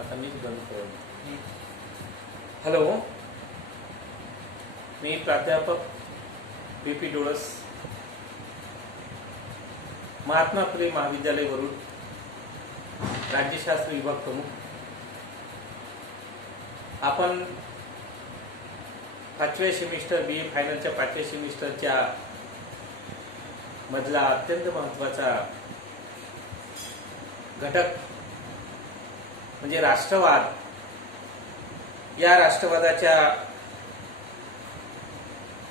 आता मीच बंद करेन. हॅलो, मी प्राध्यापक BP डोळस, महात्मा फुले महाविद्यालय वरुड, राज्यशास्त्र विभाग प्रमुख. आपण 5व्या सेमिस्टर BA फायनलच्या 5व्या सेमिस्टरच्या मधला अत्यंत महत्त्वाचा घटक म्हणजे राष्ट्रवाद, या राष्ट्रवादाच्या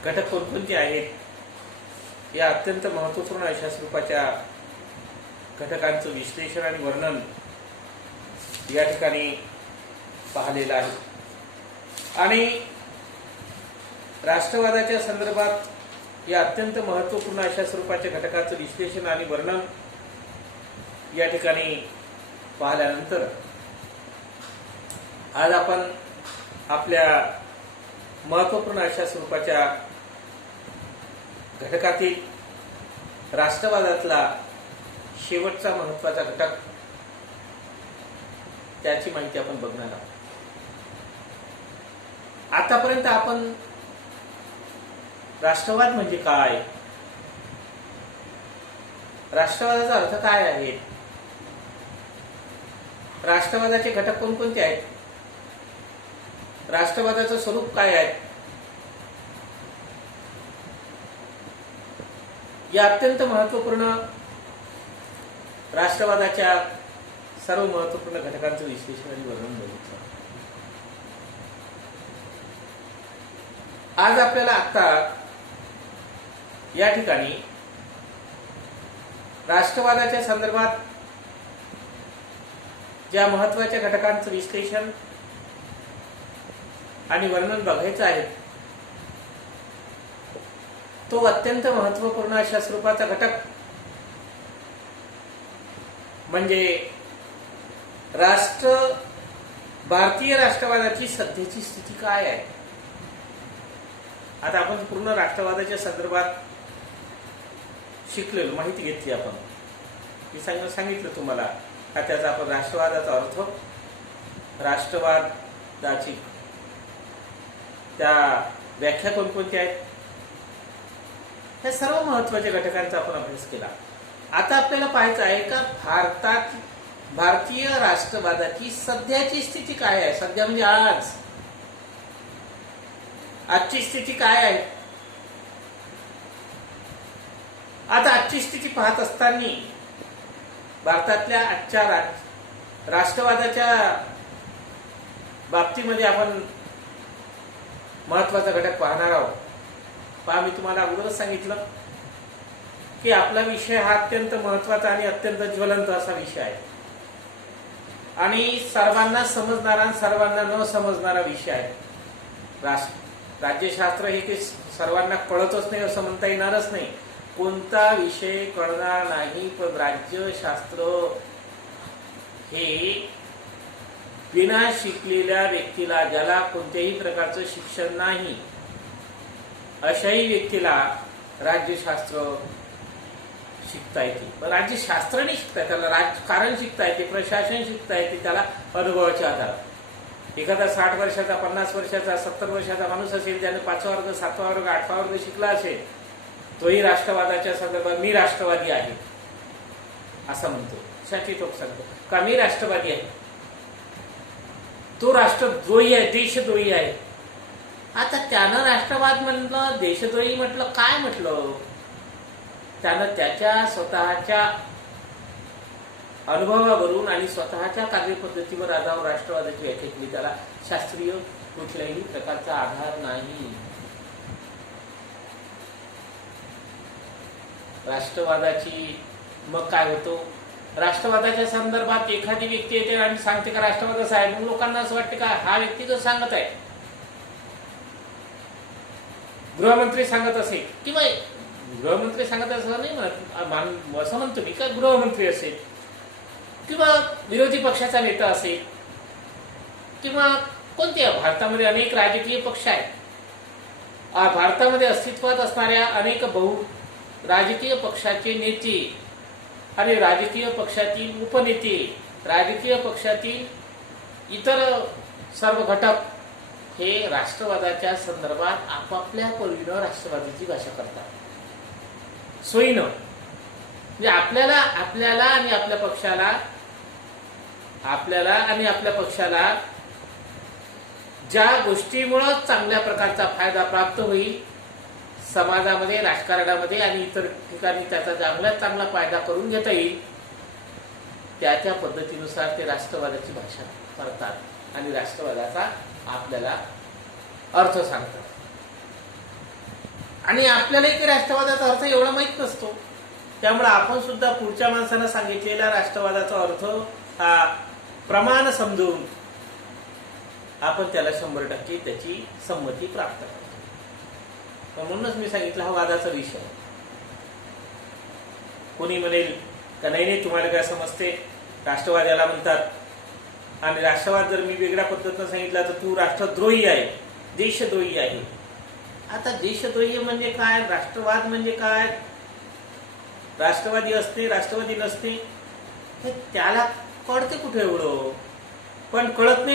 घटक कोणकोणते आहेत, या अत्यंत महत्त्वपूर्ण अशा स्वरूपाच्या घटकांचं विश्लेषण आणि वर्णन या ठिकाणी पाहिलेलं आहे. आणि राष्ट्रवादाच्या संदर्भात या अत्यंत महत्त्वपूर्ण अशा स्वरूपाच्या घटकाचं विश्लेषण आणि वर्णन या ठिकाणी पाहिल्यानंतर आज आपण आपल्या महत्त्वपूर्ण अशा स्वरूपाच्या घटकातील राष्ट्रवादातला शेवटचा महत्त्वाचा घटक त्याची माहिती आपण बघणार आहोत. आतापर्यंत आपण राष्ट्रवाद म्हणजे काय, राष्ट्रवादाचा अर्थ काय आहे, राष्ट्रवादाचे घटक कोणकोणते आहेत, राष्ट्रवादाचं स्वरूप काय आहे, या अत्यंत महत्त्वपूर्ण राष्ट्रवादाच्या सर्व महत्त्वपूर्ण घटकांचं विश्लेषण आणि वर्णन बघितलं. आज आपल्याला आता या ठिकाणी राष्ट्रवादाच्या संदर्भात ज्या महत्त्वाच्या घटकांचं विश्लेषण आणि वर्णन बघायचं आहे, तो अत्यंत महत्त्वपूर्ण अशा स्वरूपाचा घटक म्हणजे भारतीय राष्ट्रवादाची सध्याची स्थिती काय आहे. आता आपण पूर्ण राष्ट्रवादाच्या संदर्भात शिकलेलो, माहिती घेतली आपण. मी सांगितलं तुम्हाला का त्याचा आपण राष्ट्रवादाचा अर्थ, राष्ट्रवादाची त्या व्याख्या कोणकोणत्या आहेत, ह्या सर्व महत्त्वाच्या घटकांचा आपण अभ्यास केला. आता आपल्याला पाहायचं आहे का भारतीय राष्ट्रवादाची सध्याची स्थिती काय आहे. सध्या म्हणजे आजची स्थिती काय आहे. आता आजची स्थिती पाहत असताना भारतातल्या आजच्या राष्ट्रवादाच्या बाबतीमध्ये आपण महत्त्वाचा घटक पाहणार आहोत. पहा, मी तुम्हाला अगोदरच सांगितलं की आपला विषय हा अत्यंत महत्त्वाचा आणि अत्यंत ज्वलंत असा विषय आहे आणि सर्वांना समजणारा आणि सर्वांना न समजणारा विषय आहे. राज्यशास्त्र हे काही सर्वांना कळतच नाही असं म्हणता येणारच नाही. कोणता विषय कळणार नाही, पण राज्यशास्त्र हे बिना शिकलेल्या व्यक्तीला, ज्याला कोणत्याही प्रकारचं शिक्षण नाही, अशाही व्यक्तीला राज्यशास्त्र शिकता येते. पण राज्यशास्त्र नाही शिकता येते, त्याला राजकारण शिकता येते, प्रशासन शिकता येते, त्याला अनुभवाच्या आधारात. एखादा 60 वर्षाचा, 50 वर्षाचा, 70 वर्षाचा माणूस असेल, ज्याने 5वा वर्ग, 7वा वर्ग, 8वा वर्ग शिकला असेल, तोही राष्ट्रवादाच्या संदर्भात मी राष्ट्रवादी आहे असं म्हणतो. टोक सांगतो का मी राष्ट्रवादी आहे, तो राष्ट्रद्रोही आहे, देशद्रोही आहे. आता त्यानं राष्ट्रवाद म्हटलं, देशद्रोही म्हटलं, काय म्हटलं, त्यानं त्याच्या स्वतःच्या अनुभवावरून आणि स्वतःच्या कार्यपद्धतीवर आधार राष्ट्रवादाची व्याख्या केली. त्याला शास्त्रीय कुठल्याही प्रकारचा आधार नाही. राष्ट्रवादाची मग काय होतो, राष्ट्रवादाच्या संदर्भात एखादी व्यक्ती येते आणि सांगते का राष्ट्रवाद असा आहे, मग लोकांना असं वाटते का हा व्यक्ती जो सांगत आहे, गृहमंत्री सांगत असेल किंवा गृहमंत्री सांगत असं नाही म्हणत, असं म्हणतो मी का गृहमंत्री असेल किंवा विरोधी पक्षाचा नेता असेल किंवा कोणत्या, भारतामध्ये अनेक राजकीय पक्ष आहेत. भारतामध्ये अस्तित्वात असणाऱ्या अनेक राजकीय पक्षाचे नेते आणि राजकीय पक्षातील उपनेते, राजकीय पक्षातील इतर सर्व घटक हे राष्ट्रवादाच्या संदर्भात आपापल्या परीनं राष्ट्रवादाची भाषा करतात सोयीनं. म्हणजे आपल्याला आणि आपल्या पक्षाला ज्या गोष्टीमुळं चांगल्या प्रकारचा फायदा प्राप्त होईल समाजामध्ये, राजकारणामध्ये आणि इतर ठिकाणी त्याचा चांगला फायदा करून घेता येईल, त्या पद्धतीनुसार ते राष्ट्रवादाची भाषा करतात आणि राष्ट्रवादाचा आपल्याला अर्थ सांगतात. आणि आपल्यालाही राष्ट्रवादाचा अर्थ एवढा माहीत नसतो. त्यामुळे आपण सुद्धा पुढच्या माणसानं सांगितलेला राष्ट्रवादाचा अर्थ हा प्रमाण समजून आपण त्याला 100% त्याची संमती प्राप्त करतो. म्हणूनच मी सांगितलं हा वादाचा विषय. कोणी म्हणेल का नाही तुम्हाला काय समजते, राष्ट्रवाद याला म्हणतात आणि राष्ट्रवाद जर मी वेगळ्या पद्धतीनं सांगितला तर तू राष्ट्रद्रोही आहे, देशद्रोही आहे. आता देशद्रोही म्हणजे काय, राष्ट्रवाद म्हणजे काय, राष्ट्रवादी असते राष्ट्रवादी नसते हे त्याला कळते कुठे एवढं. पण कळत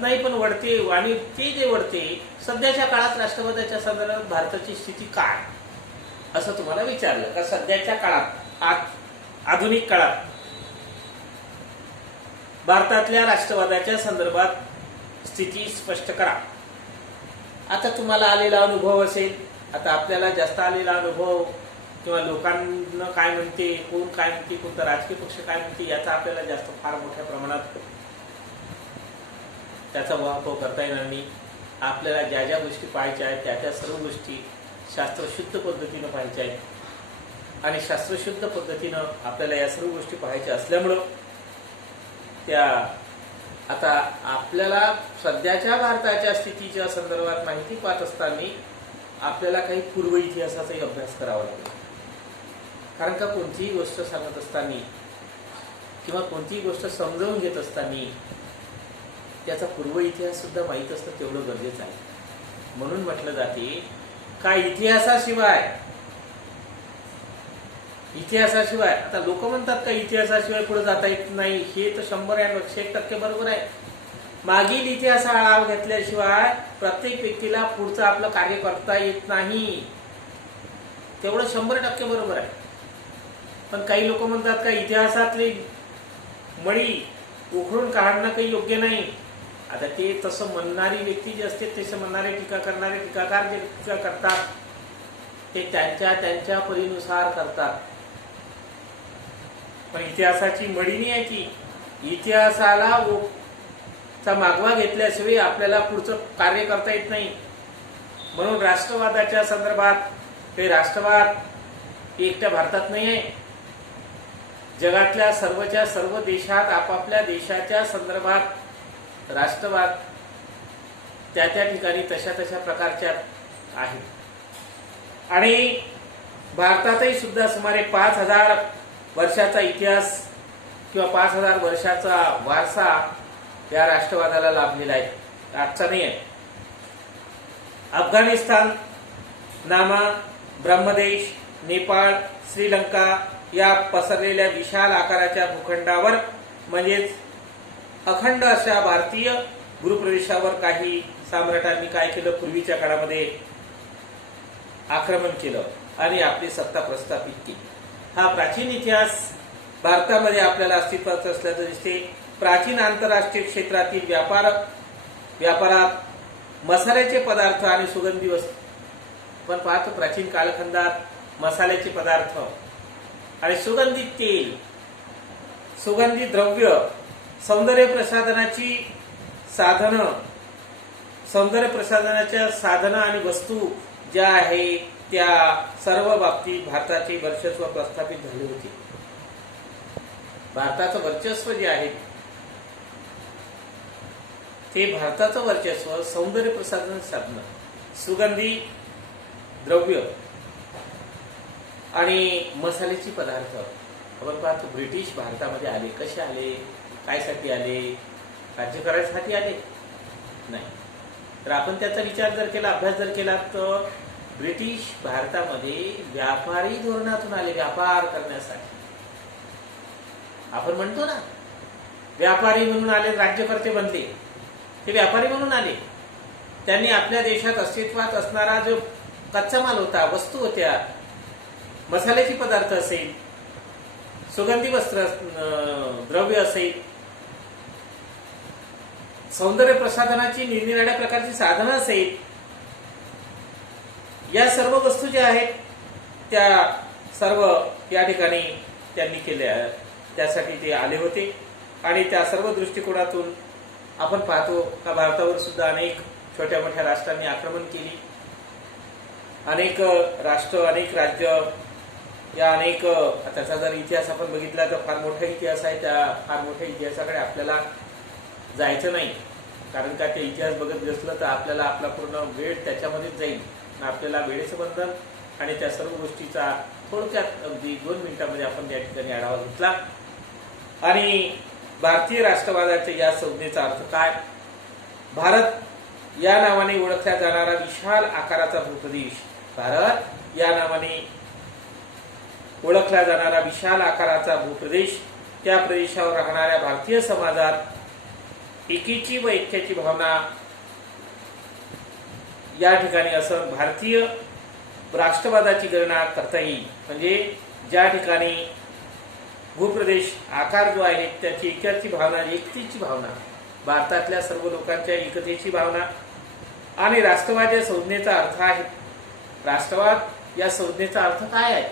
नाही पण वळते आणि ते जे वळते सध्याच्या काळात राष्ट्रवादाच्या संदर्भात भारताची स्थिती काय असं तुम्हाला विचारलं का सध्याच्या काळात आधुनिक काळात भारतातल्या राष्ट्रवादाच्या संदर्भात स्थिती स्पष्ट करा. आता तुम्हाला आलेला अनुभव असेल, आता आपल्याला जास्त आलेला अनुभव किंवा लोकांना काय म्हणते, कोण काय म्हणते, कोणता राजकीय पक्ष काय म्हणते याचा आपल्याला जास्त फार मोठ्या प्रमाणात त्याचा वापर करता येणार नाही. आपल्याला ज्या ज्या गोष्टी पाहायच्या आहेत त्या सर्व गोष्टी शास्त्रशुद्ध पद्धतीनं पाहायच्या आहेत आणि शास्त्रशुद्ध पद्धतीनं आपल्याला या सर्व गोष्टी पाहायच्या असल्यामुळं त्या आता आपल्याला सध्याच्या भारताच्या स्थितीच्या संदर्भात माहिती पाहत असताना आपल्याला काही पूर्व इतिहासाचाही अभ्यास करावा लागेल. कारण का कोणतीही गोष्ट सांगत असताना किंवा कोणतीही गोष्ट समजावून घेत असताना त्याचा पूर्व इतिहास सुद्धा माहीत असणं तेवढं गरजेचं आहे. म्हणून म्हटलं जाते का इतिहासाशिवाय आता लोक म्हणतात का इतिहासाशिवाय पुढे जाता येत नाही, हे तर 100% बरोबर आहे. मागील इतिहास आढावा घेतल्याशिवाय प्रत्येक व्यक्तीला पुढचं आपलं कार्य करता येत नाही, तेवढं 100% बरोबर आहे. पण काही लोक म्हणतात का इतिहासातली मळी उखडून काढणं काही योग्य नाही. आता ते तसं म्हणणारी व्यक्ती जे असते, तसं म्हणणारे टीकाकार जे टीका करतात ते त्यांच्या परीनुसार करतात. पण इतिहासाची मळी नाही आहे की इतिहासाला मागवा घेतल्याशिवाय आपल्याला पुढचं कार्य करता येत नाही. म्हणून राष्ट्रवादाच्या संदर्भात हे राष्ट्रवाद एकट्या भारतात नाही आहे, जगातल्या सर्व देशात आपापल्या देशाच्या संदर्भात राष्ट्रवाद त्या ठिकाणी तशा प्रकारच्या आहेत. आणि भारतातही सुद्धा सुमारे 5000 वर्षाचा इतिहास किंवा 5000 वर्षाचा वारसा या राष्ट्रवादाला लाभलेला आहे, आजचा नाही आहे. अफगाणिस्तान, नामा, ब्रह्मदेश, नेपाळ, श्रीलंका या पसरलेल्या विशाल आकाराच्या भूखंडावर म्हणजेच अखंड अशा भारतीय भूप्रदेशावर काही सम्राटांनी काय केलं, पूर्वीच्या काळामध्ये आक्रमण केलं आणि आपली सत्ता प्रस्थापित केली. हा प्राचीन इतिहास भारतामध्ये आपल्याला अस्तित्वात असल्याचं दिसते. प्राचीन आंतरराष्ट्रीय क्षेत्रातील व्यापारात मसाल्याचे पदार्थ आणि सुगंधी वस्तू पण पाहतो. प्राचीन कालखंडात मसाल्याचे पदार्थ आणि सुगंधित तेल, सुगंधी द्रव्य, सौंदर्य प्रसाधनाच्या साधनं आणि वस्तू ज्या आहे त्या सर्व बाबतीत भारताचे वर्चस्व प्रस्थापित झाले होते. भारताचं वर्चस्व जे आहे ते भारताचं वर्चस्व सौंदर्य प्रसाधन साधनं, सुगंधी द्रव्य आणि मसाल्याचे पदार्थ आपण पाहतो. ब्रिटिश भारतामध्ये आले, कसे आले, कायसाठी आले, राज्य करायसाठी आले नाही. तर आपण त्याचा विचार जर केला, अभ्यास जर केला तर ब्रिटिश भारतामध्ये व्यापारी धोरणातून आले, व्यापार करण्यासाठी. आपण म्हणतो ना व्यापारी म्हणून आले, राज्यकर्ते बनले, ते व्यापारी म्हणून आले. त्यांनी आपल्या देशात अस्तित्वात असणारा जो कच्चा माल होता, वस्तू होत्या, मसाल्याचे पदार्थ असेल, सुगंधी वस्त्र द्रव्य असेल, सौंदर्य प्रसाधनाची निरनिराळ्या प्रकारची साधनं असेल, या सर्व वस्तू ज्या आहेत त्या सर्व या ठिकाणी त्यांनी केल्या, त्यासाठी ते आले होते. आणि त्या सर्व दृष्टिकोनातून आपण पाहतो का भारतावर सुद्धा अनेक छोट्या मोठ्या राष्ट्रांनी आक्रमण केली. अनेक राष्ट्र, अनेक राज्य, या अनेक, त्याचा जर इतिहास आपण बघितला तर फार मोठा इतिहास आहे. त्या फार मोठ्या इतिहासाकडे आपल्याला जायचं नाही, कारण का ते इतिहास बघत बसलं तर आपल्याला आपला पूर्ण वेळ त्याच्यामध्येच जाईल. आपल्याला वेळेचं बंधन आणि त्या सर्व गोष्टीचा थोडक्यात अगदी 2 मिनिटांमध्ये आपण या ठिकाणी आढावा घेतला. आणि भारतीय राष्ट्रवादाच्या या संज्ञेचा अर्थ काय? भारत या नावाने ओळखला जाणारा विशाल आकाराचा भूप्रदेश, भारत या नावाने ओळखला जाणारा विशाल आकाराचा भूप्रदेश, त्या प्रदेशावर राहणाऱ्या भारतीय समाजात एकीची व ऐक्याची भावना या ठिकाणी असं भारतीय राष्ट्रवादाची गणना करता येईल. म्हणजे ज्या ठिकाणी भूप्रदेश आकार जो आहे त्याची ऐक्याची भावना, एकतेची भावना, भारतातल्या सर्व लोकांच्या एकतेची भावना. आणि राष्ट्रवाद या संज्ञेचा अर्थ आहे, राष्ट्रवाद या संज्ञेचा अर्थ काय आहे?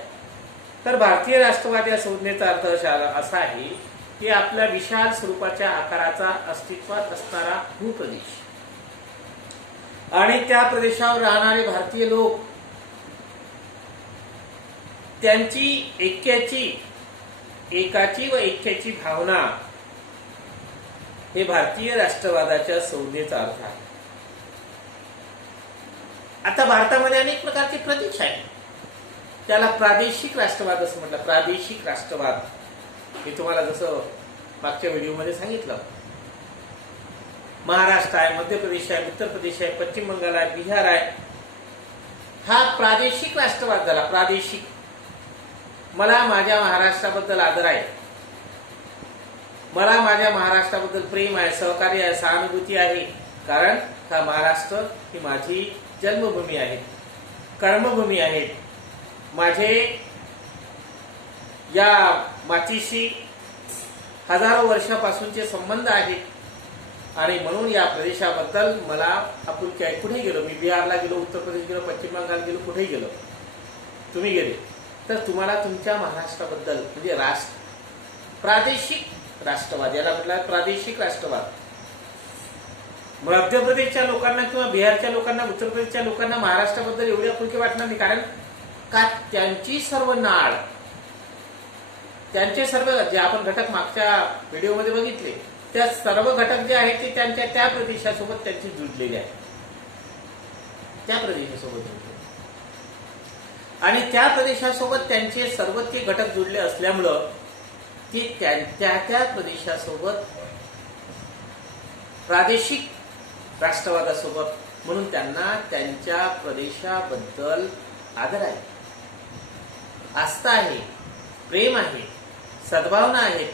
तर भारतीय राष्ट्रवाद या संज्ञेचा अर्थ असा आहे की आपल्या विशाल स्वरूपाच्या आकाराचा अस्तित्वात असणारा भूप्रदेश आणि त्या प्रदेशावर राहणारे भारतीय लोक, त्यांची एकाची व ऐक्याची भावना, हे भारतीय राष्ट्रवादाच्या संज्ञेचा अर्थ आहे. आता भारतामध्ये अनेक प्रकारचे प्रदेश आहेत, त्याला प्रादेशिक राष्ट्रवाद असं म्हटलं. प्रादेशिक राष्ट्रवाद हे तुम्हाला जसं मागच्या व्हिडिओमध्ये सांगितलं, महाराष्ट्र आहे, मध्य प्रदेश आहे, उत्तर प्रदेश आहे, पश्चिम बंगाल आहे, बिहार आहे, हा प्रादेशिक राष्ट्रवाद झाला. प्रादेशिक, मला माझ्या महाराष्ट्राबद्दल आदर आहे, मला माझ्या महाराष्ट्राबद्दल प्रेम आहे, सहकार्य आहे, सहानुभूती आहे, कारण हा महाराष्ट्र ही माझी जन्मभूमी आहे, कर्मभूमी आहे, माझे या मातीशी हजारो वर्षापासूनचे संबंध आहेत. आणि म्हणून या प्रदेशाबद्दल मला आपुलकी आहे. कुठे गेलो मी, बिहारला गेलो, उत्तर प्रदेश गेलो, पश्चिम बंगाल गेलो, कुठेही गेलो, तुम्ही गेले तर तुम्हाला तुमच्या महाराष्ट्राबद्दल म्हणजे प्रादेशिक राष्ट्रवाद, याला म्हटलं प्रादेशिक राष्ट्रवाद. मध्य प्रदेशच्या लोकांना किंवा बिहारच्या लोकांना, उत्तर प्रदेशच्या लोकांना महाराष्ट्राबद्दल एवढी आपुलकी वाटणार नाही, कारण का त्यांची सर्व नाळ, त्यांचे सर्व जे आपण घटक मागच्या व्हिडिओमध्ये बघितले, त्या सर्व घटक जे आहेत ते त्यांच्या त्या प्रदेशासोबत त्यांची जुळलेले आहेत, त्या प्रदेशासोबत जुळले, आणि त्या प्रदेशासोबत त्यांचे सर्व ते घटक जुळले असल्यामुळं ते त्या प्रदेशासोबत प्रादेशिक राष्ट्रवादासोबत, म्हणून त्यांना त्यांच्या प्रदेशाबद्दल आदर आहे, आस्था आहे, प्रेम आहे, सद्भावना आहे,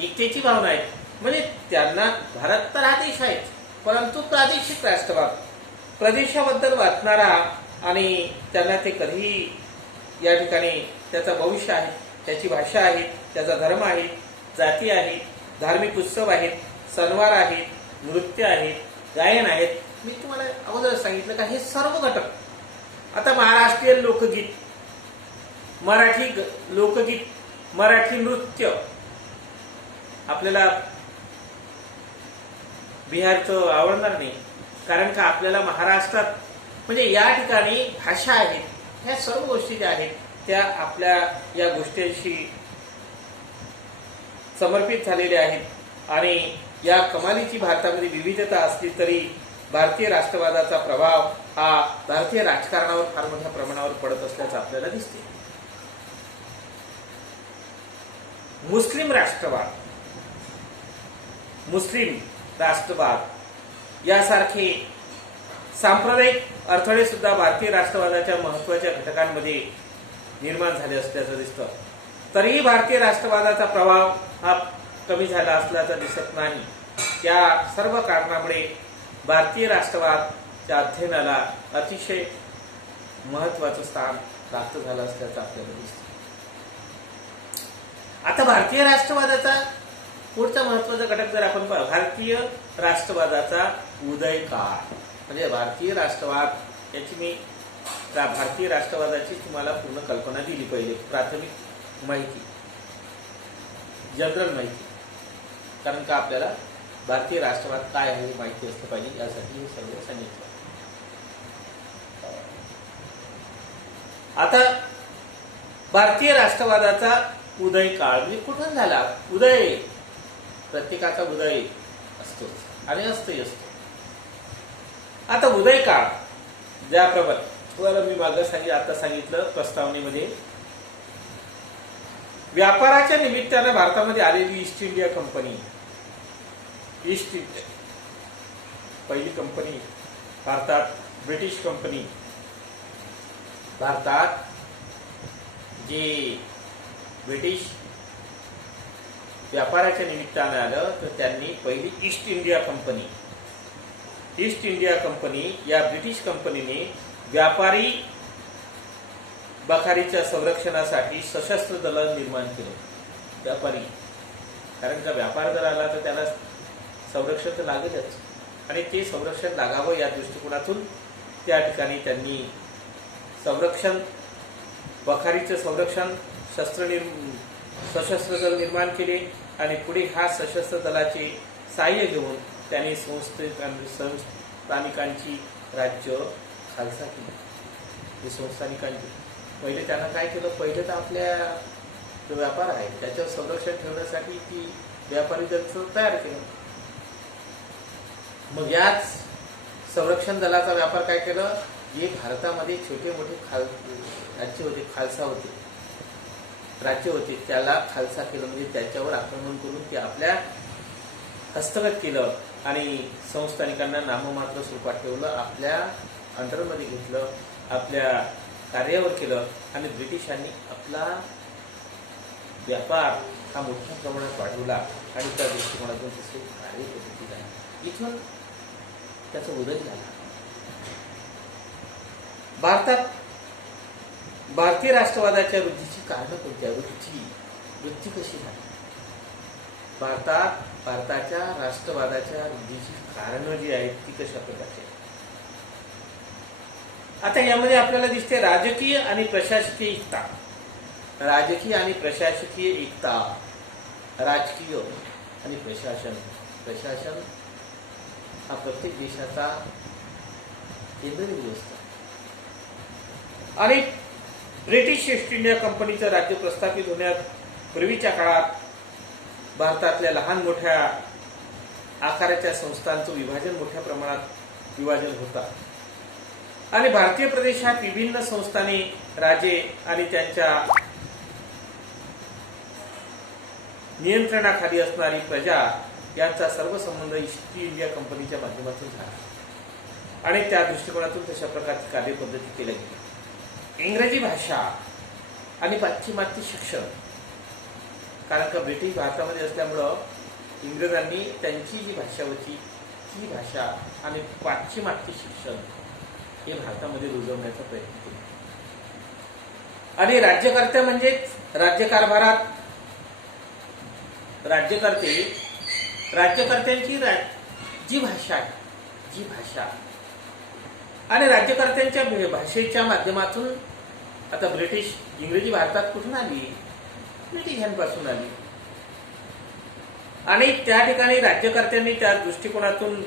एकतेची भावना आहे. म्हणजे त्यांना भारत तर हा देश आहे, परंतु प्रादेशिक राष्ट्रवाद, प्रदेशाबद्दल वाचणारा, आणि त्यांना ते कधीही या ठिकाणी त्याचं भविष्य आहे, त्याची भाषा आहे, त्याचा धर्म आहे, जाती आहेत, धार्मिक उत्सव आहेत, सणवार आहेत, नृत्य आहेत, गायन आहेत. मी तुम्हाला अगोदर सांगितलं का हे सर्व घटक. आता महाराष्ट्रीयन लोकगीत, मराठी लोकगीत, मराठी नृत्य, आपल्याला बिहारचं आवडणार नाही, कारण का आपल्याला महाराष्ट्रात म्हणजे या ठिकाणी भाषा आहेत, ह्या सर्व गोष्टी ज्या आहेत त्या आपल्या या गोष्टींशी समर्पित झालेल्या आहेत. आणि या कमालीची भारतामध्ये विविधता असली तरी भारतीय राष्ट्रवादाचा प्रभाव हा भारतीय राजकारणावर फार मोठ्या प्रमाणावर पडत असल्याचं आपल्याला दिसते. मुस्लिम राष्ट्रवाद, मुस्लिम राष्ट्रवाद यासारखे सांप्रदायिक अडथळे सुद्धा भारतीय राष्ट्रवादाच्या महत्वाच्या घटकांमध्ये निर्माण झाले असल्याचं दिसतं. तरीही भारतीय राष्ट्रवादाचा प्रभाव हा कमी झाला असल्याचा दिसत नाही. त्या सर्व कारणामुळे भारतीय राष्ट्रवादाच्या अध्ययनाला अतिशय महत्वाचं स्थान प्राप्त झालं असल्याचं आपल्याला दिसतं. आता भारतीय राष्ट्रवादाचा पुढचा महत्वाचा घटक जर आपण भारतीय राष्ट्रवादाचा उदय काळ म्हणजे भारतीय राष्ट्रवाद याची मी भारतीय राष्ट्रवादाची तुम्हाला पूर्ण कल्पना दिली पहिले, प्राथमिक माहिती, जनरल माहिती, कारण का आपल्याला भारतीय राष्ट्रवाद काय आहे माहिती असलं पाहिजे यासाठी हे सर्व सांगितलं. आता भारतीय राष्ट्रवादाचा उदय काळ म्हणजे कुठून झाला? उदय प्रत्येकाचा उदय असतोच आणि असतोही असतो. आता उदय काळ ज्याप्रमाणे तुम्हाला मी मागे आता सांगितलं प्रस्तावनेमध्ये, व्यापाराच्या निमित्तानं भारतामध्ये आलेली east India company, east India पहिली कंपनी भारतात, ब्रिटिश कंपनी भारतात, जे ब्रिटिश व्यापाराच्या निमित्तानं आलं तर त्यांनी पहिली ईस्ट इंडिया कंपनी या ब्रिटिश कंपनीने व्यापारी बखारीच्या संरक्षणासाठी सशस्त्र दल निर्माण केलं. व्यापारी, कारण का व्यापार जर आला तर त्याला संरक्षण तर लागेलच आणि ते संरक्षण लागावं या दृष्टिकोनातून त्या ठिकाणी त्यांनी संरक्षण, बखारीचं संरक्षण, सशस्त्र दल निर्माण केले आणि पुढे हा सशस्त्र दलाचे सहाय्य घेऊन त्यांनी संस्थानिकांची राज्य खालसा केली. संस्थानिकांची पहिले त्यांना काय केलं, पहिले तर आपल्या जो व्यापार आहे त्याच्यावर संरक्षण ठेवण्यासाठी ती व्यापारी दल तयार केलं. मग याच संरक्षण दलाचा व्यापार काय केलं, जे भारतामध्ये छोटे मोठे राज्य होते, खालसा होते, राज्य होते, त्याला खालसा केलं म्हणजे त्याच्यावर आक्रमण करून ते आपल्या हस्तगत केलं आणि संस्थानिकांना नाममात्र स्वरूपात ठेवलं, आपल्या अंडरमध्ये घेतलं, आपल्या कार्यावर केलं आणि ब्रिटिशांनी आपला व्यापार हा मोठ्या प्रमाणात वाढवला आणि त्या दृष्टिकोनातून तसे कार्यपद्धती झाली. इथून त्याचा उदय झाला. भारतात भारतीय राष्ट्रवादाच्या वृद्धीची कारणं कोणती? वृद्धी कशी झाली भारताच्या राष्ट्रवादाच्या वृद्धीची कारणं जी आहेत ती कशा प्रकारची आहेत? आता यामध्ये आपल्याला दिसते राजकीय आणि प्रशासकीय एकता. राजकीय आणि प्रशासकीय एकता, राजकीय आणि प्रशासन हा प्रत्येक देशाचा केंद्रबिंदू असतो. आणि ब्रिटिश ईस्ट इंडिया कंपनीचं राज्य प्रस्थापित होण्यात पूर्वीच्या काळात भारतातल्या लहान मोठ्या आकाराच्या संस्थांचं विभाजन मोठ्या प्रमाणात होता आणि भारतीय प्रदेशात विभिन्न संस्थाने, राजे आणि त्यांच्या नियंत्रणाखाली असणारी प्रजा यांचा सर्व संबंध ईस्ट इंडिया कंपनीच्या माध्यमातून झाला आणि त्या दृष्टिकोनातून तशा प्रकारची कार्यपद्धती केल्या गेली. इंग्रजी भाषा आणि पाश्चिमात्य शिक्षण, कारण का ब्रिटिश भारतामध्ये असल्यामुळं इंग्रजांनी त्यांची जी भाषा होती ती भाषा आणि पाश्चिमात्य शिक्षण हे भारतामध्ये रुजवण्याचा प्रयत्न केला. आणि राज्यकर्ते म्हणजेच राज्यकारभारात राज्यकर्त्यांची जी भाषा आणि राज्यकर्त्यांच्या भाषेच्या माध्यमातून आता इंग्रजी भारतात कुठून आली? ब्रिटिशांपासून आली आणि त्या ठिकाणी राज्यकर्त्यांनी त्या दृष्टिकोनातून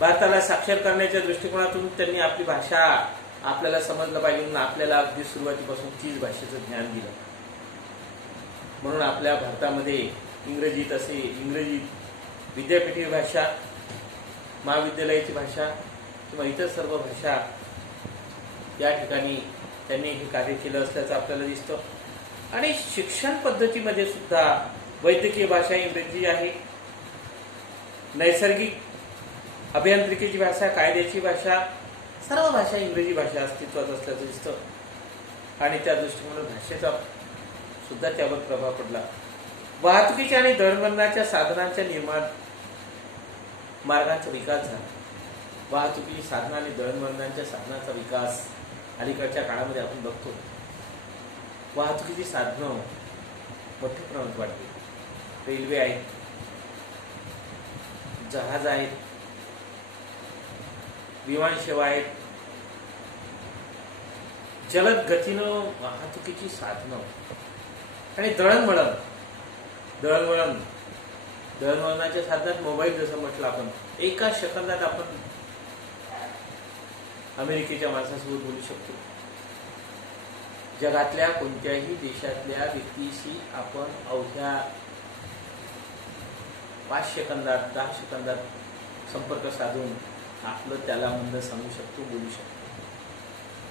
भारताला साक्षर करण्याच्या दृष्टिकोनातून त्यांनी आपली भाषा आपल्याला समजलं पाहिजे म्हणून आपल्याला अगदी सुरुवातीपासून तीच भाषेचं ज्ञान दिलं. म्हणून आपल्या भारतामध्ये इंग्रजी विद्यापीठी भाषा, महाविद्यालयाची भाषा किंवा इतर सर्व भाषा या ठिकाणी त्यांनी हे कार्य केलं असल्याचं आपल्याला दिसतं. आणि शिक्षण पद्धतीमध्ये सुद्धा वैद्यकीय भाषा इंग्रजी आहे, नैसर्गिक अभियांत्रिकीची भाषा, कायद्याची भाषा, सर्व भाषा इंग्रजी भाषा अस्तित्वात असल्याचं दिसतं आणि त्या दृष्टीने भाषेचा सुद्धा त्यावर प्रभाव पडला. वाहतुकीच्या आणि दळणवळणाच्या साधनांच्या निर्माण मार्गांचा विकास झाला. वाहतुकीची साधनं आणि दळणवळणाच्या साधनांचा विकास अलीकडच्या काळामध्ये आपण बघतो. वाहतुकीची साधनं मोठ्या प्रमाणात वाढली. रेल्वे आहेत, जहाज आहेत, विमानसेवा आहेत, जलद गतीनं वाहतुकीची साधनं आणि दळणवळणाच्या साधनात मोबाईल जसं म्हटलं आपण, एका सेकंदात आपण अमेरिकेच्या माणसासोबत बोलू शकतो. जगातल्या कोणत्याही देशातल्या व्यक्तीशी आपण अवघ्या 5 सेकंदात 10 सेकंदात संपर्क साधून आपलं त्याला म्हणणं सांगू शकतो, बोलू शकतो.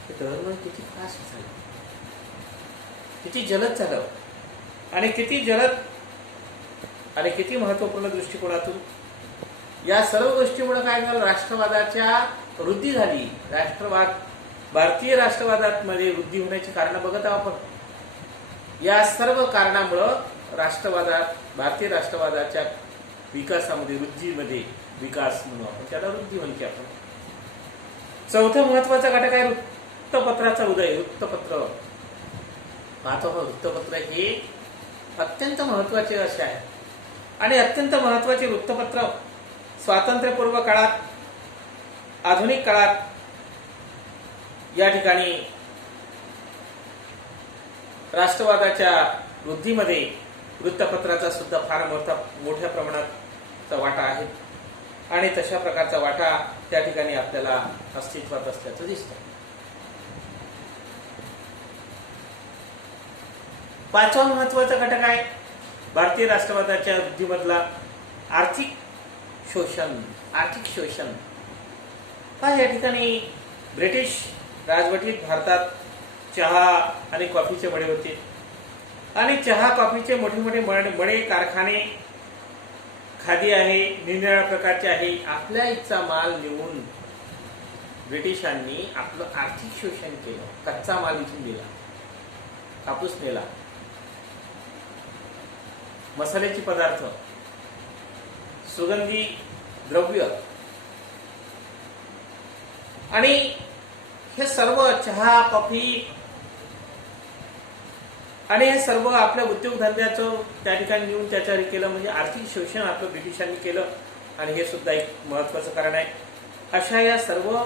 हे दळणवळण किती फास्ट झालं, किती जलद झालं आणि किती महत्वपूर्ण दृष्टिकोनातून या सर्व गोष्टीमुळे काय झालं, राष्ट्रवादाच्या वृद्धी झाली. भारतीय राष्ट्रवादात मध्ये वृद्धी होण्याची कारण बघत आहोत आपण. या सर्व कारणामुळं भारतीय राष्ट्रवादाच्या विकासामध्ये, वृद्धीमध्ये, विकास म्हणून आपण त्याला वृद्धी म्हणते आपण. चौथं महत्वाचा घटक आहे वृत्तपत्राचा उदय. वृत्तपत्र हे अत्यंत महत्वाचे असे आहे आणि अत्यंत महत्वाचे वृत्तपत्र स्वातंत्र्यपूर्व काळात, आधुनिक काळात या ठिकाणी राष्ट्रवादाच्या वृद्धीमध्ये वृत्तपत्राचा सुद्धा फार मोठ्या प्रमाणाचा वाटा आहे आणि तशा प्रकारचा वाटा त्या ठिकाणी आपल्याला अस्तित्वात असल्याचं दिसतं. 5वा महत्वाचा घटक आहे भारतीय राष्ट्रवादाच्या वृद्धीमधला आर्थिक शोषण. या ठिकाणी ब्रिटिश राजवटीत भारतात चहा आणि कॉफीचे मळे होते आणि चहा कॉफीचे मोठे मोठे मळे, कारखाने, खादी आहे, निरनिराळ्या प्रकारचे आहे. आपल्या इथचा माल नेऊन ब्रिटिशांनी आपलं आर्थिक शोषण केलं. कच्चा माल इथून दिला, कापूस नेला, मसाल्याचे पदार्थ, सुगंधी द्रव्य आणि हे सर्व चहा, कॉफी आणि हे सर्व आपल्या उद्योगधंद्याचं त्या ठिकाणी नेऊन त्याच्यावर केलं. म्हणजे आर्थिक शोषण आपलं ब्रिटिशांनी केलं आणि हे सुद्धा एक महत्वाचं कारण आहे. अशा या सर्व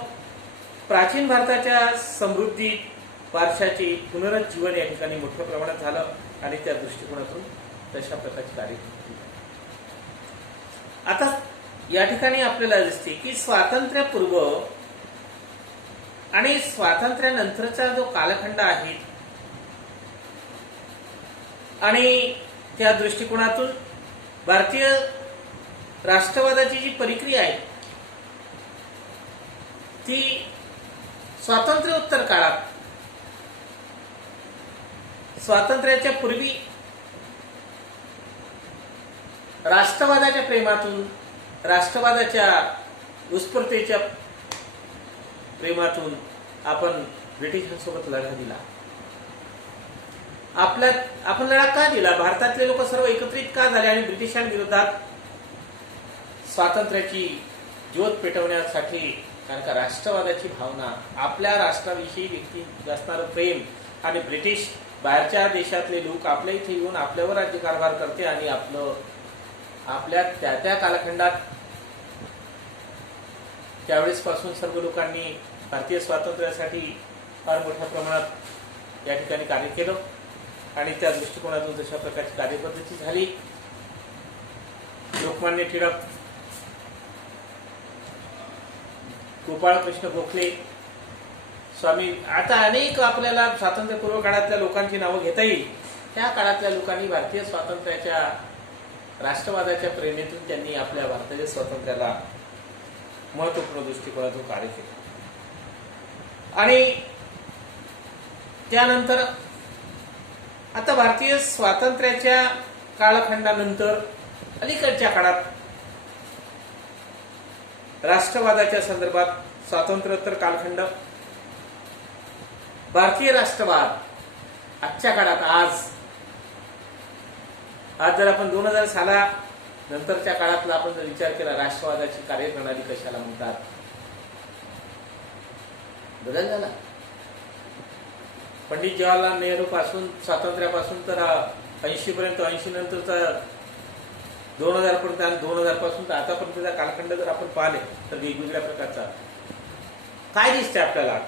प्राचीन भारताच्या समृद्धी वारशाचे पुनरुज्जीवन या ठिकाणी मोठ्या प्रमाणात झालं आणि त्या दृष्टिकोनातून तशा प्रकारची कार्य केली. आता या ठिकाणी आपल्याला दिसते की स्वातंत्र्यपूर्व आणि स्वातंत्र्यानंतरचा जो कालखंड आहे आणि त्या दृष्टिकोनातून भारतीय राष्ट्रवादाची जी प्रक्रिया आहे ती स्वातंत्र्योत्तर काळात, स्वातंत्र्याच्या पूर्वी राष्ट्रवादाच्या प्रेमातून, राष्ट्रवादाच्या उत्स्फूर्ततेच्या प्रेमातून आपण ब्रिटिशांसोबत लढा दिला. आपण लढा का दिला? भारतातले लोक सर्व एकत्रित का झाले आणि ब्रिटिशांविरोधात स्वातंत्र्याची ज्योत पेटवण्यासाठी? कारण का राष्ट्रवादाची भावना, आपल्या राष्ट्राविषयी व्यक्ती असणारं प्रेम आणि ब्रिटिश बाहेरच्या देशातले लोक आपल्या इथे येऊन आपल्यावर राज्यकारभार करते आणि आपल्या त्या कालखंडात त्यावेळेस पासून सर्व लोकांनी भारतीय स्वातंत्र्यासाठी फार मोठ्या प्रमाणात या ठिकाणी कार्य केलं आणि त्या दृष्टिकोनातून तशा प्रकारची कार्यपद्धती झाली. लोकमान्य टिळक, गोपाळकृष्ण गोखले, स्वामी, आता अनेक आपल्याला स्वातंत्र्यपूर्व काळातल्या लोकांची नावं घेता येईल. त्या काळातल्या लोकांनी भारतीय स्वातंत्र्याच्या, राष्ट्रवादाच्या प्रेरणेतून त्यांनी आपल्या भारतीय स्वातंत्र्याला महत्वपूर्ण दृष्टिकोनातून कार्य केले. आणि त्यानंतर आता भारतीय स्वातंत्र्याच्या कालखंडानंतर अलीकडच्या काळात राष्ट्रवादाच्या संदर्भात स्वातंत्र्योत्तर कालखंड, भारतीय राष्ट्रवाद आजच्या काळात, आज आज जर आपण 2000 साला नंतरच्या काळातला आपण जर विचार केला, राष्ट्रवादाची कार्यप्रणाली कशाला म्हणतात, बदल झाला. पंडित जवाहरलाल नेहरू पासून स्वातंत्र्यापासून तर 80 पर्यंत, 80 नंतरचा 2000 पर्यंत आणि 2000 पासून तर आतापर्यंतचा कालखंड जर आपण पाहिले तर वेगवेगळ्या प्रकारचा काय दिसते आपल्याला.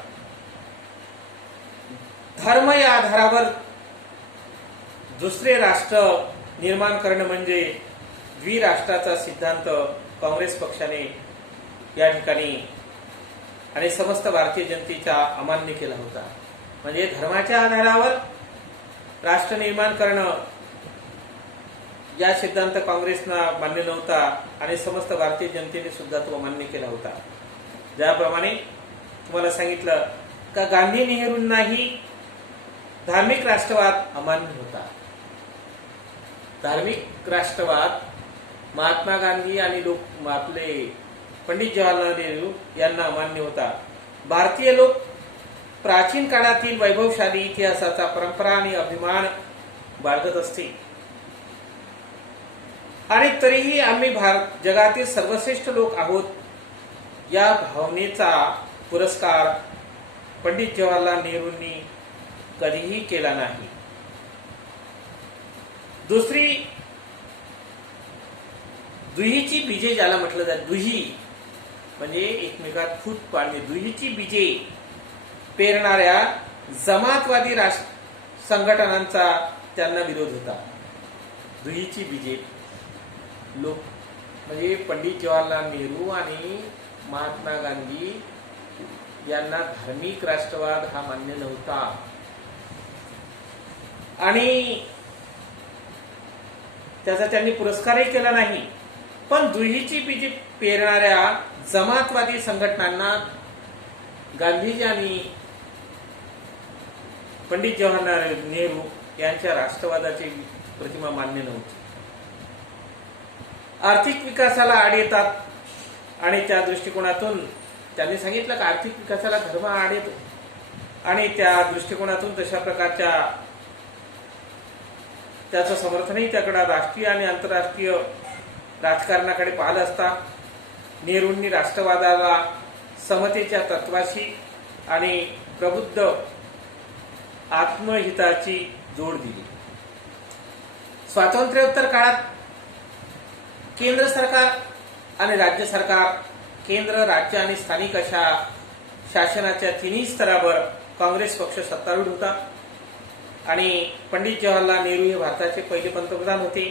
धर्म या आधारावर दुसरे राष्ट्र निर्माण करणं म्हणजे द्विराष्ट्राचा सिद्धांत काँग्रेस पक्षाने या ठिकाणी आणि समस्त भारतीय जनतेचा अमान्य केला होता. म्हणजे धर्माच्या आधारावर राष्ट्र निर्माण करणं या सिद्धांत काँग्रेसना मान्य नव्हता आणि समस्त भारतीय जनतेने सुद्धा तो अमान्य केला होता. ज्याप्रमाणे तुम्हाला सांगितलं का गांधी नेहरूंनाही धार्मिक राष्ट्रवाद अमान्य होता. धार्मिक राष्ट्रवाद महात्मा गांधी आणि आपले पंडित जवाहरलाल नेहरू यांना अमान्य होता. भारतीय लोक प्राचीन काळातील वैभवशाली इतिहासाचा परंपरा आणि अभिमान बाळगत असते आणि तरीही आम्ही जगातील सर्वश्रेष्ठ लोक आहोत या भावनेचा पुरस्कार पंडित जवाहरलाल नेहरूंनी कधीही केला नाही. दुसरी दुहीची बीजे ज्याला म्हटलं जातं, दुही म्हणजे एकमेकात फूट पाडणे, दुहीची बीजे पेरणाऱ्या जमातवादी संघटनांचा त्यांना विरोध होता. दुहीची बीजे लोक म्हणजे पंडित जवाहरलाल नेहरू आणि महात्मा गांधी यांना धार्मिक राष्ट्रवाद हा मान्य नव्हता आणि त्याचा त्यांनी पुरस्कारही केला नाही. पण दुहीची बीजे पेरणाऱ्या जमातवादी संघटनांना गांधीजी आणि पंडित जवाहरलाल नेहरू यांच्या राष्ट्रवादाची प्रतिमा मान्य नव्हती. आर्थिक विकासाला आड येतात आणि त्या दृष्टिकोनातून त्यांनी सांगितलं की आर्थिक विकासाला धर्म आड येतो आणि त्या दृष्टिकोनातून तशा प्रकारच्या त्याचं समर्थनही त्याकडे राष्ट्रीय आणि आंतरराष्ट्रीय राजकारणाकडे पाहिलं असता नेहरूंनी राष्ट्रवादाला समतेच्या तत्वाशी आणि प्रबुद्ध आत्महिताची जोड दिली. स्वातंत्र्योत्तर काळात केंद्र सरकार आणि राज्य सरकार, केंद्र, राज्य आणि स्थानिक अशा शासनाच्या तिन्ही स्तरावर काँग्रेस पक्ष सत्तारूढ होता आणि पंडित जवाहरलाल नेहरू हे भारताचे पहिले पंतप्रधान होते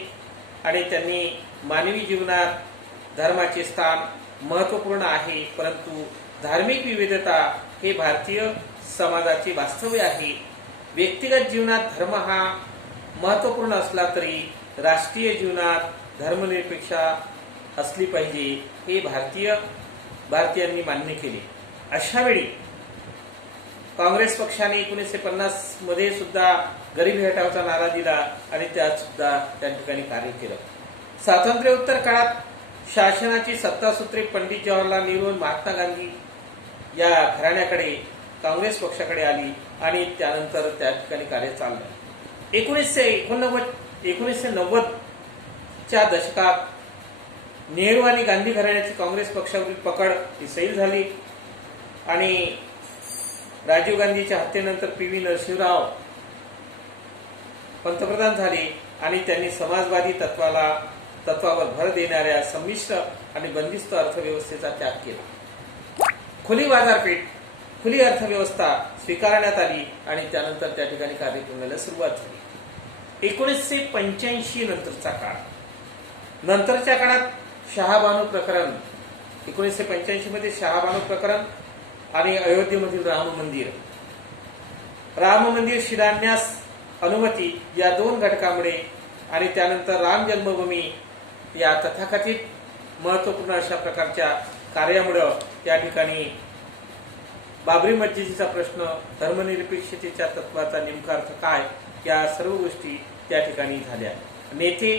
आणि त्यांनी मानवी जीवनात धर्माचे स्थान महत्त्वपूर्ण आहे, परंतु धार्मिक विविधता हे भारतीय समाजाचे वास्तव्य आहे. व्यक्तिगत जीवनात धर्म हा महत्त्वपूर्ण असला तरी राष्ट्रीय जीवनात धर्मनिरपेक्षा असली पाहिजे हे भारतीयांनी मान्य केले. अशा वेळी काँग्रेस पक्षाने 1950 मध्ये सुद्धा गरीब हटावचा नारा दिला आणि त्यात सुद्धा त्या ठिकाणी कार्य केलं. स्वातंत्र्योत्तर काळात शासनाची सत्तासूत्रे पंडित जवाहरलाल नेहरू आणि महात्मा गांधी या घराण्याकडे काँग्रेस पक्षाकडे आली आणि त्यानंतर त्या ठिकाणी कार्य चाललं. 1990 च्या दशकात नेहरू आणि गांधी घराण्याची काँग्रेस पक्षावरील पकड ही सैल झाली आणि राजीव गांधीच्या हत्येनंतर पी.व्ही. नरसिंहराव पंतप्रधान झाले आणि त्यांनी समाजवादी तत्वावर भर देणाऱ्या संमिश्र आणि बंदिस्त अर्थव्यवस्थेचा त्याग केला. खुली बाजारपेठ, खुली अर्थव्यवस्था स्वीकारण्यात आली आणि त्यानंतर त्या ठिकाणी कार्य करण्याला सुरुवात झाली. 1985 नंतरचा काळ, नंतरच्या काळात शहाबानू प्रकरण, 1985 मध्ये शहाबानू प्रकरण आणि अयोध्येमधील राम मंदिर शिलान्यास अनुमती या दोन घटकामुळे आणि त्यानंतर राम जन्मभूमी या तथाकथित महत्त्वपूर्ण अशा प्रकारच्या कार्यामुळे त्या ठिकाणी बाबरी मस्जिदीचा प्रश्न, धर्मनिरपेक्षतेच्या तत्वाचा नेमका अर्थ काय, या सर्व गोष्टी त्या ठिकाणी झाल्या. नेते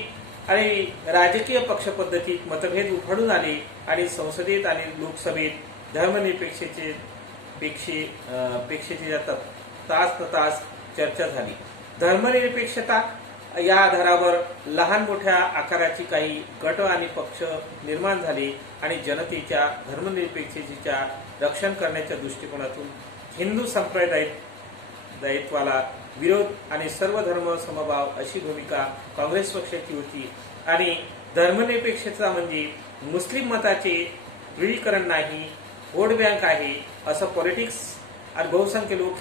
आणि राजकीय पक्ष पद्धतीत मतभेद उफाळून आले आणि संसदेत आणि लोकसभेत धर्मनिरपेक्षतेच्या तास चर्चा झाली. धर्मनिरपेक्षता या आधारावर लहान मोठ्या आकाराची काही गट आणि पक्ष निर्माण झाले आणि जनतेच्या धर्मनिरपेक्षतेच्या रक्षण करण्याच्या दृष्टिकोनातून हिंदू संप्रदायित्वाला विरोध आणि सर्व धर्म समभाव अशी भूमिका काँग्रेस पक्षाची होती आणि धर्मनिरपेक्षता म्हणजे मुस्लिम मताचे ध्रुवीकरण नाही, वोट बँक आहे असं पॉलिटिक्स आणि बहुसंख्य लोक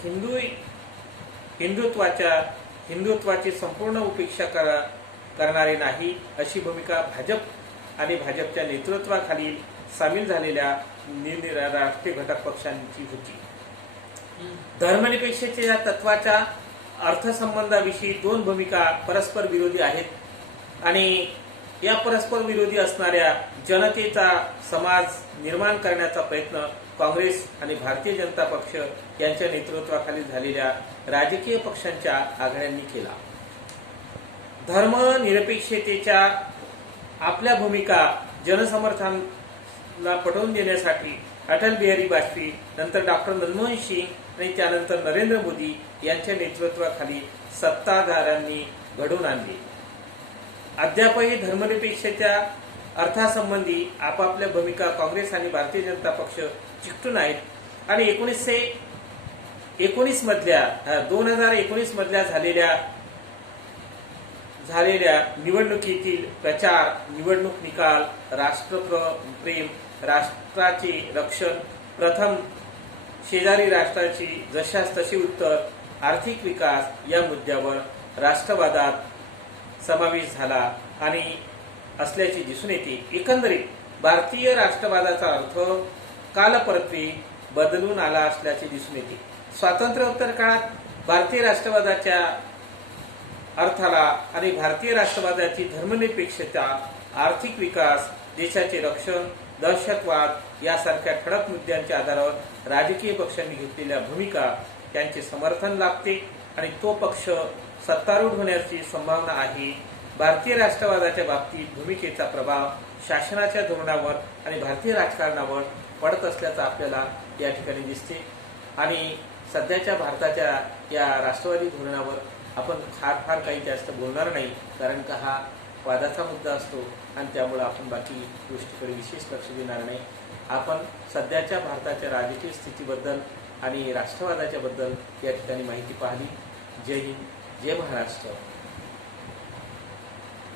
हिंदुत्वाची संपूर्ण उपेक्षा करणारे नाही अशी भूमिका भाजप आणि भाजपच्या नेतृत्वाखाली सामील झालेल्या निरनिराळ्या राष्ट्रीय घटक पक्षांची होती. धर्मनिरपेक्षतेच्या तत्वाच्या अर्थसंबंधाविषयी दोन भूमिका परस्पर विरोधी आहेत आणि या परस्पर विरोधी असणाऱ्या जनतेचा समाज निर्माण करण्याचा प्रयत्न काँग्रेस आणि भारतीय जनता पक्ष यांच्या नेतृत्वाखाली झालेल्या राजकीय पक्षांच्या आघाड्यांनी केला. धर्मनिरपेक्षतेच्या आपल्या भूमिका जनसमर्थनाला पटवून देण्यासाठी अटल बिहारी वाजपेयी, नंतर डॉक्टर मनमोहन सिंग आणि त्यानंतर नरेंद्र मोदी यांच्या नेतृत्वाखाली सत्ताधाऱ्यांनी घडवून आणली. अद्यापही धर्मनिरपेक्षतेच्या अर्थासंबंधी आपापल्या भूमिका काँग्रेस आणि भारतीय जनता पक्ष चिकटून आहेत आणि 2019 मधल्या झालेल्या निवडणुकीतील प्रचार, निवडणूक निकाल, राष्ट्रप्रेम, राष्ट्राचे रक्षण, प्रथम शेजारी राष्ट्राची जशास तशी उत्तर, आर्थिक विकास या मुद्द्यावर राष्ट्रवादात समावेश झाला आणि असल्याचे दिसून येते. एकंदरीत भारतीय राष्ट्रवादाचा अर्थ कालपरत्वे बदलून आला असल्याचे दिसून येते. स्वातंत्र्योत्तर काळात भारतीय राष्ट्रवादाच्या अर्थाला आणि भारतीय राष्ट्रवादाची धर्मनिरपेक्षता, आर्थिक विकास, देशाचे रक्षण, दहशतवाद यासारख्या ठळक मुद्द्यांच्या आधारावर राजकीय पक्षांनी घेतलेल्या भूमिका त्यांचे समर्थन लाभते आणि तो पक्ष सत्तारूढ होण्याची संभावना आहे. भारतीय राष्ट्रवादाच्या बाबतीत भूमिकेचा प्रभाव शासनाच्या धोरणावर आणि भारतीय राजकारणावर पडत असल्याचं आपल्याला या ठिकाणी दिसते आणि सध्याच्या भारताच्या या राष्ट्रवादी धोरणावर आपण फार काही जास्त बोलणार नाही, कारण का हा वादाचा मुद्दा असतो आणि त्यामुळे आपण बाकी गोष्टीकडे विशेष लक्ष देणार नाही. आपण सध्याच्या भारताच्या राजकीय स्थितीबद्दल आणि राष्ट्रवादाच्या बद्दल या ठिकाणी माहिती पाहिली. जय हिंद, जय महाराष्ट्र.